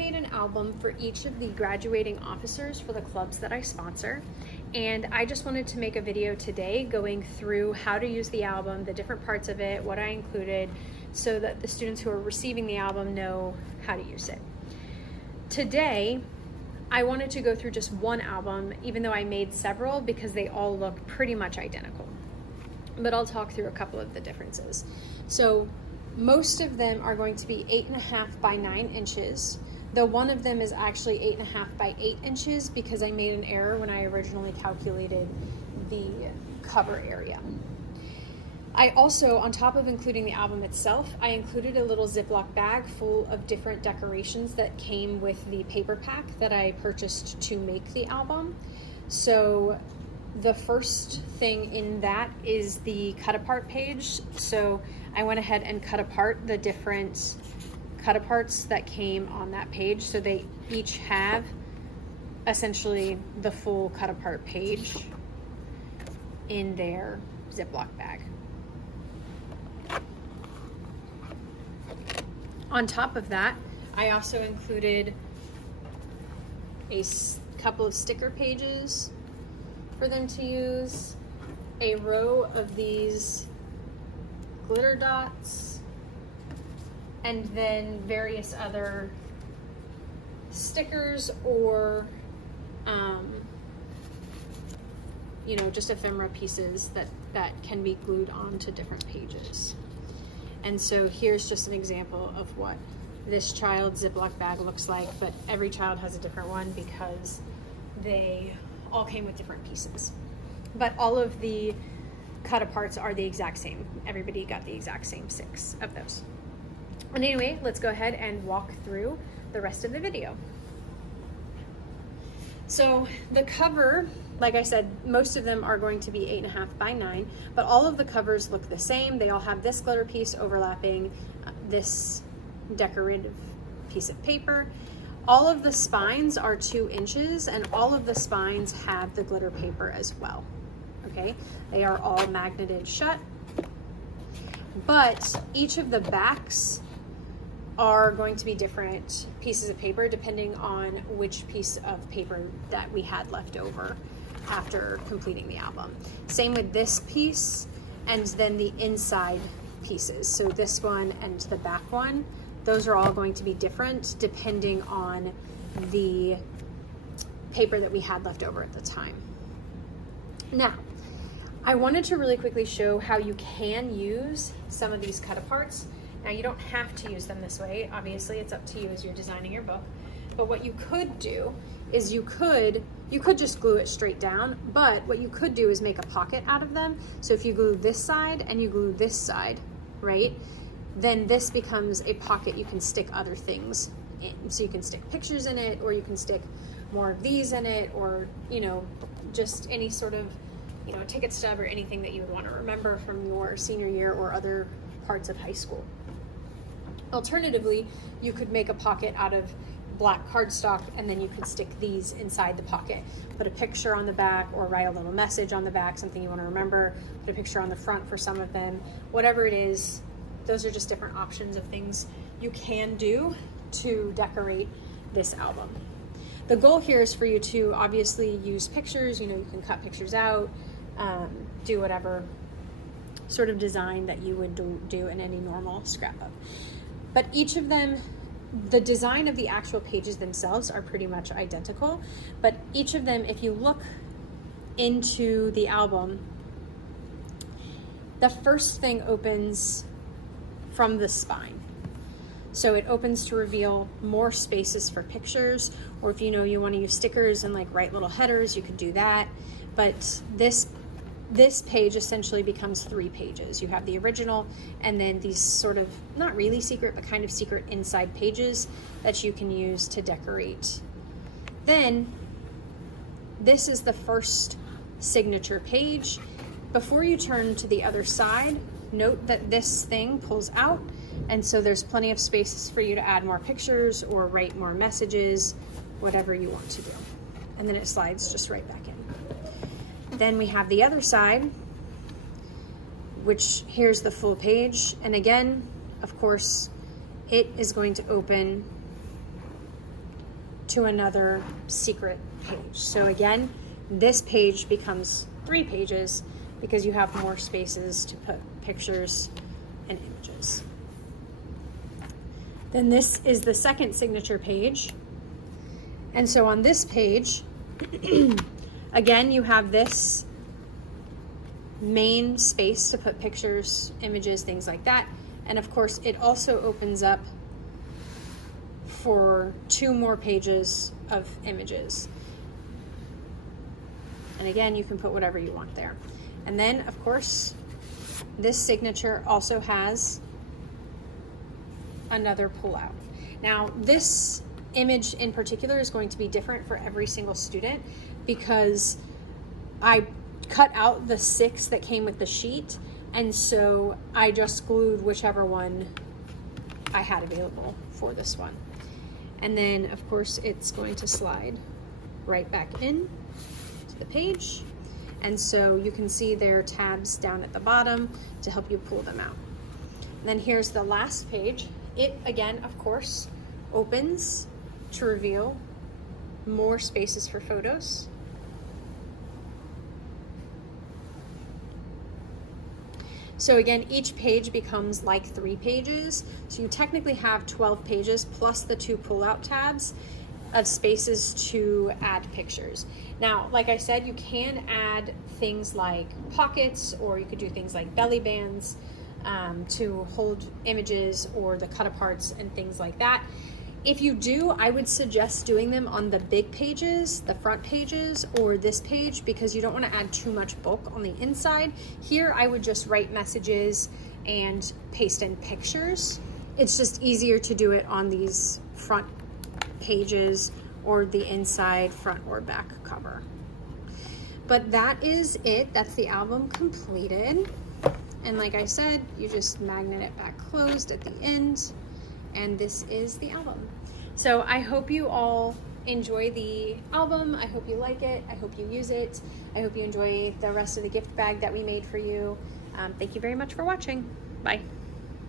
made an album for each of the graduating officers for the clubs that I sponsor, and I just wanted to make a video today going through how to use the album, the different parts of it, what I included, so that the students who are receiving the album know how to use it. Today, I wanted to go through just one album, even though I made several, because they all look pretty much identical. But I'll talk through a couple of the differences. So most of them are going to be 8.5 by 9 inches, though one of them is actually 8.5 by 8 inches because I made an error when I originally calculated the cover area. I also, on top of including the album itself, I included a little Ziploc bag full of different decorations that came with the paper pack that I purchased to make the album. So the first thing in that is the cut apart page. So I went ahead and cut apart the different cut aparts that came on that page. So they each have essentially the full cut apart page in their Ziploc bag. On top of that, I also included a couple of sticker pages for them to use, a row of these glitter dots, and then various other stickers or just ephemera pieces that can be glued onto different pages. And so here's just an example of what this child's Ziploc bag looks like, but every child has a different one because they all came with different pieces. But all of the cut aparts are the exact same. Everybody got the exact same 6 of those. And anyway, let's go ahead and walk through the rest of the video. So the cover, like I said, most of them are going to be 8.5 by 9, but all of the covers look the same. They all have this glitter piece overlapping this decorative piece of paper. All of the spines are 2 inches, and all of the spines have the glitter paper as well. Okay, they are all magneted shut, but each of the backs are going to be different pieces of paper depending on which piece of paper that we had left over after completing the album. Same with this piece and then the inside pieces. So this one and the back one, those are all going to be different depending on the paper that we had left over at the time. Now, I wanted to really quickly show how you can use some of these cut aparts. Now, you don't have to use them this way. Obviously, it's up to you as you're designing your book. But what you could do is you could just glue it straight down, but what you could do is make a pocket out of them. So if you glue this side and you glue this side, right, then this becomes a pocket you can stick other things in. So you can stick pictures in it, or you can stick more of these in it, or, just any sort of, ticket stub or anything that you would want to remember from your senior year or other parts of high school. Alternatively, you could make a pocket out of black cardstock, and then you could stick these inside the pocket. Put a picture on the back, or write a little message on the back, something you want to remember. Put a picture on the front for some of them. Whatever it is, those are just different options of things you can do to decorate this album. The goal here is for you to obviously use pictures. You can cut pictures out, do whatever sort of design that you would do in any normal scrapbook. But each of them, the design of the actual pages themselves are pretty much identical, but each of them, if you look into the album, the first thing opens from the spine. So it opens to reveal more spaces for pictures, or if you want to use stickers and write little headers, you could do that. But this page essentially becomes 3 pages. You have the original, and then these sort of, not really secret, but kind of secret inside pages that you can use to decorate. Then, this is the first signature page. Before you turn to the other side, note that this thing pulls out, and so there's plenty of spaces for you to add more pictures or write more messages, whatever you want to do. And then it slides just right back in. Then we have the other side, which here's the full page. And again, of course, it is going to open to another secret page. So again, this page becomes 3 pages because you have more spaces to put pictures and images. Then this is the second signature page. And so on this page, again, you have this main space to put pictures, images, things like that. And of course, it also opens up for 2 more pages of images. And again, you can put whatever you want there. And then, of course, this signature also has another pull-out. Now, this image in particular is going to be different for every single student because I cut out the 6 that came with the sheet, and so I just glued whichever one I had available for this one. And then, of course, it's going to slide right back in to the page. And so you can see there are tabs down at the bottom to help you pull them out. And then here's the last page. It, again, of course, opens to reveal more spaces for photos. So again, each page becomes like 3 pages. So you technically have 12 pages plus the 2 pull-out tabs of spaces to add pictures. Now, like I said, you can add things like pockets, or you could do things like belly bands to hold images, or the cut-aparts and things like that. If you do, I would suggest doing them on the big pages, the front pages, or this page, because you don't want to add too much bulk on the inside. Here, I would just write messages and paste in pictures. It's just easier to do it on these front pages or the inside front or back cover. But that is it. That's the album completed. And like I said, you just magnet it back closed at the end. And this is the album. So I hope you all enjoy the album. I hope you like it. I hope you use it. I hope you enjoy the rest of the gift bag that we made for you. Thank you very much for watching. Bye.